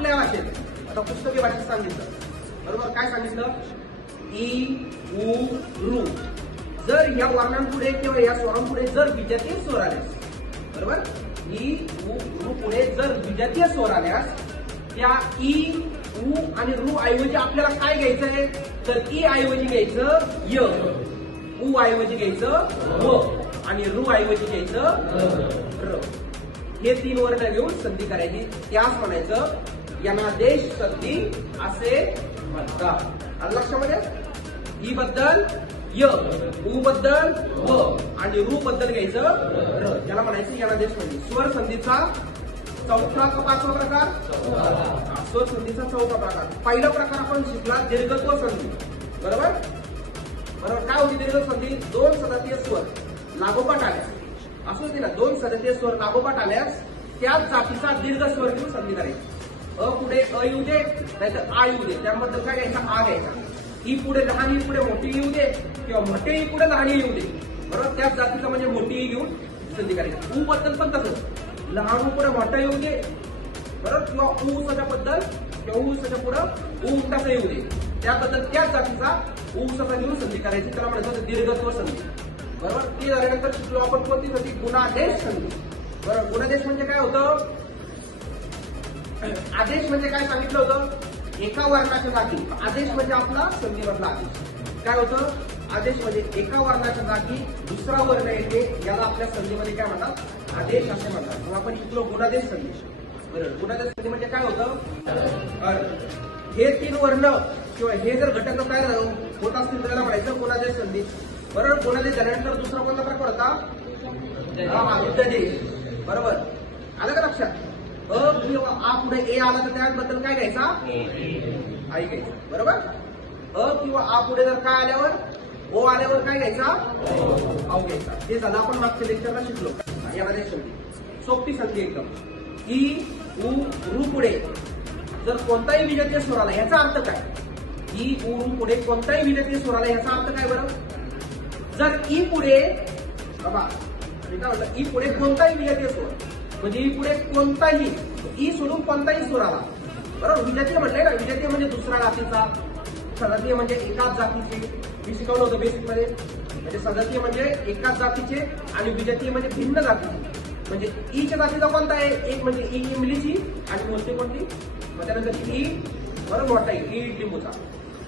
आपल्या भाषेत आता पुस्तकी भाषेत सांगितलं, बरोबर? काय सांगितलं? ई उ रू. जर या वर्णांपुढे किंवा या स्वरांपुढे जर विजातीय स्वर आल्यास, बरोबर, ई उ रू पुढे जर विजातीय स्वर आल्यास त्या ई उ आणि रू ऐवजी आपल्याला काय घ्यायचंय? तर ई ऐवजी घ्यायचं य, उ ऐवजी घ्यायचं व आणि रू ऐवजी घ्यायचं र. हे 3 वर्ण घेऊन संधी करायची. त्यास म्हणायचं यनादेश संधी असे म्हणतात. आलं लक्षामध्ये? ई बद्दल य, उ बद्दल व आणि रू बद्दल घ्यायचं र. त्याला म्हणायचं यनादेश संधी. स्वर संधीचा चौथा का 5वा प्रकार? स्वर संधीचा 4था प्रकार. पहिला प्रकार आपण शिकला दीर्घत्व संधी, बरोबर? बरोबर. काय होती दीर्घ संधी? 2 सजातीय स्वर लागोपाठ आल्यास, असं होती ना, 2 सजातीय स्वर लागोपाठ आल्यास त्याच जातीचा दीर्घ स्वर घेऊन संधी करायची. अ पुढे अ येऊ दे, नाहीतर आ येऊ दे, त्याबद्दल काय घ्यायचा? आ घ्यायचा. ई पुढे लहान ई पुढे मोठी येऊ दे किंवा मोठे ई पुढे लहान येऊ दे, बरोबर? त्याच जातीचा म्हणजे मोठी ई घेऊन संधी करायची. उ बद्दल पण तसंच, लहान उ पुढे मोठा येऊ दे, बरोबर, किंवा ऊ सच्या बद्दल किंवा ऊ सच्या पुढे ऊ उंटाचा येऊ दे, त्याबद्दल त्याच जातीचा ऊ सचा घेऊन संधी करायची. त्याला म्हणायचं दीर्घत्व संधी, बरोबर? ती झाल्यानंतर शिकलो आपण कोणती संधी? गुणादेश संधी. बरोबर. गुणादेश म्हणजे काय होतं? आदेश म्हणजे काय सांगितलं होतं? एका वर्णाच्या जागी. आदेश म्हणजे आपला संधीमधला आदेश. काय होतं? आदेश म्हणजे एका वर्णाच्या जागी दुसरा वर्ण येते, याला आपल्या संधीमध्ये काय म्हणतात? आदेश असे म्हणतात. मग आपण शिकलो गुणादेश संधी. बरोबर. गुणादेश संधी म्हणजे काय होतं? हे 3 वर्ण किंवा हे जर घटक काय होत असतील त्याला म्हणायचं गुणादेश संधी. बरोबर. गुणादेश झाल्यानंतर दुसरा कोणता प्रकार होता? युद्धदेश. बरोबर. आलं का लक्षात? अ किंवा आ पुढे ए आला तर त्याबद्दल काय घ्यायचा? आई घ्यायचा. बरोबर. अ किंवा आ पुढे जर काय आल्यावर ओ आल्यावर काय घ्यायचा? औ घ्यायचा. हे झालं आपण मागच्या लेक्चरला शिकलो. यामध्ये संधी सोपी संधी एकदम. ई उ रू पुढे जर कोणताही विजातीय स्वर आला याचा अर्थ काय? ई उ रू पुढे कोणताही विजातीय स्वर आला याचा अर्थ काय बरं? जर ई पुढे बाबा काय म्हणलं? ई पुढे कोणताही विजातीय स्वर म्हणजे ई पुढे कोणताही ई सोडून कोणताही स्वर आला, बरोबर? विजातीय म्हटलंय ना, विजातीय म्हणजे दुसऱ्या जातीचा, सजातीय म्हणजे एकाच जातीचे. मी शिकवलं होतं बेसिक मध्ये. म्हणजे सजातीय म्हणजे एकाच जातीचे आणि विजातीय म्हणजे भिन्न जातीचे. म्हणजे ईच्या जातीचा कोणता आहे? एक म्हणजे ई इमलीची आणि मोठी कोणती? मग त्यानंतर ई, बरोबर, मोठा ई लिंबूचा.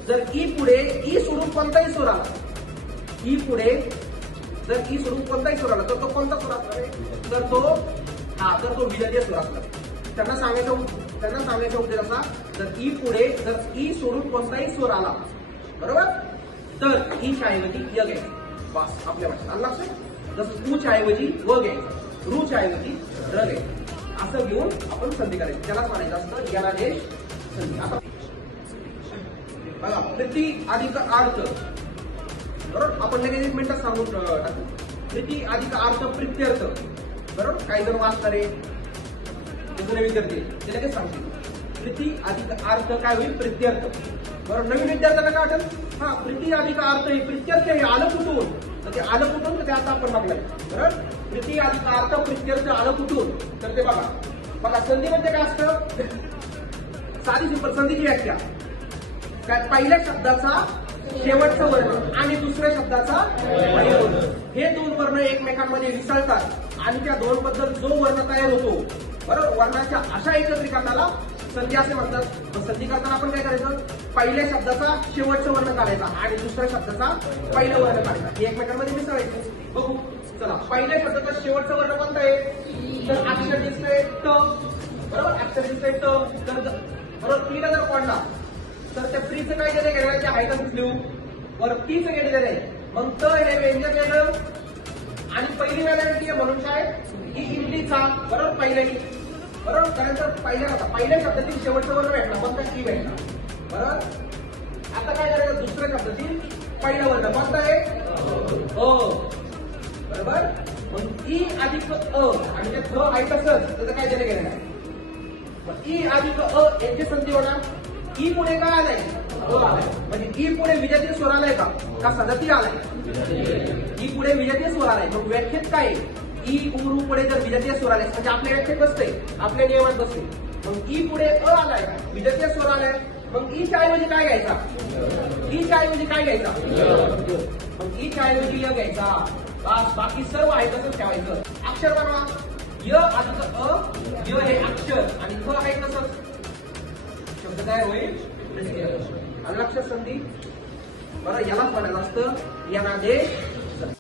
जर ई पुढे ई सोडून कोणताही स्वर आला, ई पुढे जर ई सोडून कोणताही स्वर आला तर तो कोणता स्वर असणार आहे? तर तो विजातीय स्वर असणार. त्यांना सांगायचा उद्देश असा, जर ई पुढे जर ई सोडून कोणताही स्वर आला, बरोबर, तर ईच्या ऐवजी य घ्यायचं. बस आपल्या भाषेत आलं लक्षात? जसं ऊच्या ऐवजी व घ्यायचं, रूच्या ऐवजी र घ्यायचं. असं घेऊन आपण संधी करायची. त्यालाच म्हणायचं असतं यनादेश संधी. आता बघा, प्रीती अधिक अर्थ, बरोबर, आपण लगेच 1 मिनिटात सांगून टाकू. प्रीती अधिक अर्थ प्रित्यर्थ, बरोबर. काही जण वाचणारे जुने विद्यार्थी ते लगेच सांगतील. प्रीती अधिक अर्थ काय होईल? प्रित्यर्थ. बरोबर. नवीन विद्यार्थ्यांना काय वाटेल? हा, प्रीती अधिक अर्थ हे प्रित्यर्थ हे आलं कुठून? तर ते आलं कुठून? तर ते आता आपण बघणार. बरोबर. प्रीती अधिक अर्थ प्रित्यर्थ आलं कुठून? तर ते बघा संधी म्हणजे काय असतं? साधी सिंपल संधीची व्याख्या काय? पहिल्या शब्दाचा शेवटचा वर्ण आणि दुसऱ्या शब्दाचा पहिला वर्ण, हे 2 वर्ण एकमेकांमध्ये मिसळतात आणि त्या 2 बद्दल जो वर्ण तयार होतो, बरोबर, वर्णाच्या अशा एकत्रीकरणाला संधी असे म्हणतात. संधी करताना आपण काय करायचं? पहिल्या शब्दाचा शेवटचा वर्ण काढायचा आणि दुसऱ्या शब्दाचा पहिला वर्ण काढायचा. हे एकमेकांमध्ये मिसळायचं. बघू चला. पहिल्या शब्दाचा शेवटचा वर्ण कोणता आहे? तर अक्षर दिसतंय ट, बरोबर, अक्षर दिसतंय ट. तर बरोबर टीला जर कोणला तर त्या फ्रीचं काय केलं गेलं? त्या हायटाच लिहू वर टीचं गेलेलं आहे. मग त हे व्यंजन वेगळं आणि पहिली व्हॅलिडिटी आहे म्हणून काय? ही इडलीचा, बरोबर, पहिल्या ई, बरोबर. त्यानंतर पहिल्या शब्दातील शेवटचा वर्ण भेटला, मग त्या ई भेटला, बरोबर. आता काय करायचं? दुसऱ्या शब्दातील पहिला वर्ण कोणता आहे? अ, बरोबर. मग ई अधिक अ आणि ते ख आहे तसंच, त्याचं काय केलं गेलं नाही. ई अधिक अ यांची संधी होणार. ई पुढे काय आलाय? अ आलाय. म्हणजे ई पुढे विजातीय स्वर आलाय का सजातीय आलाय? ई पुढे विजातीय स्वर आलाय. मग व्याख्येत काय? ई उ रू पुढे जर विजातीय स्वर आले म्हणजे आपल्या व्याख्येत बसते, आपल्या नियमात बसते. मग ई पुढे अ आलाय, विजातीय स्वर आलाय, मग ईच्या ऐवजी काय घ्यायचा? ईच्या ऐवजी काय घ्यायचा? मग ईच्या ऐवजी य घ्यायचा. बस, बाकी सर्व आहे तसंच ठेवायचं. अक्षर बनवा. य अधिक अ, य हे अक्षर आणि ख आहे तसंच शब्द काय होईल? लक्षात संधी. बरं, यालाच म्हणायचं असतं यनादेश